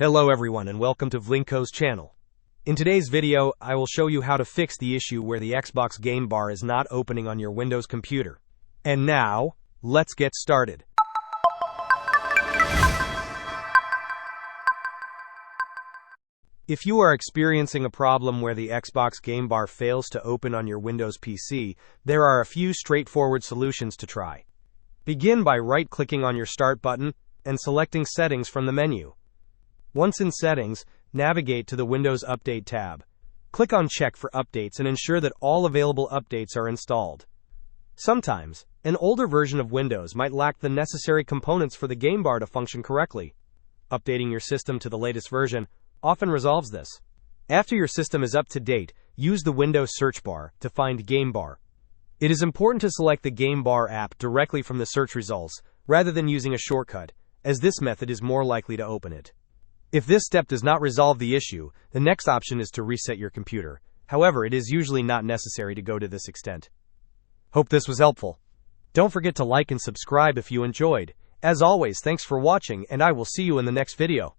Hello everyone and welcome to Vlinkoz channel. In today's video, I will show you how to fix the issue where the Xbox game bar is not opening on your Windows computer. And now, let's get started. If you are experiencing a problem where the Xbox game bar fails to open on your Windows PC, there are a few straightforward solutions to try. Begin by right-clicking on your Start button and selecting Settings from the menu. Once in Settings, navigate to the Windows Update tab. Click on Check for updates and ensure that all available updates are installed. Sometimes, an older version of Windows might lack the necessary components for the game bar to function correctly. Updating your system to the latest version often resolves this. After your system is up to date, use the Windows search bar to find Game Bar. It is important to select the Game Bar app directly from the search results, rather than using a shortcut, as this method is more likely to open it. If this step does not resolve the issue, the next option is to reset your computer. However, it is usually not necessary to go to this extent. Hope this was helpful. Don't forget to like and subscribe if you enjoyed. As always, thanks for watching, and I will see you in the next video.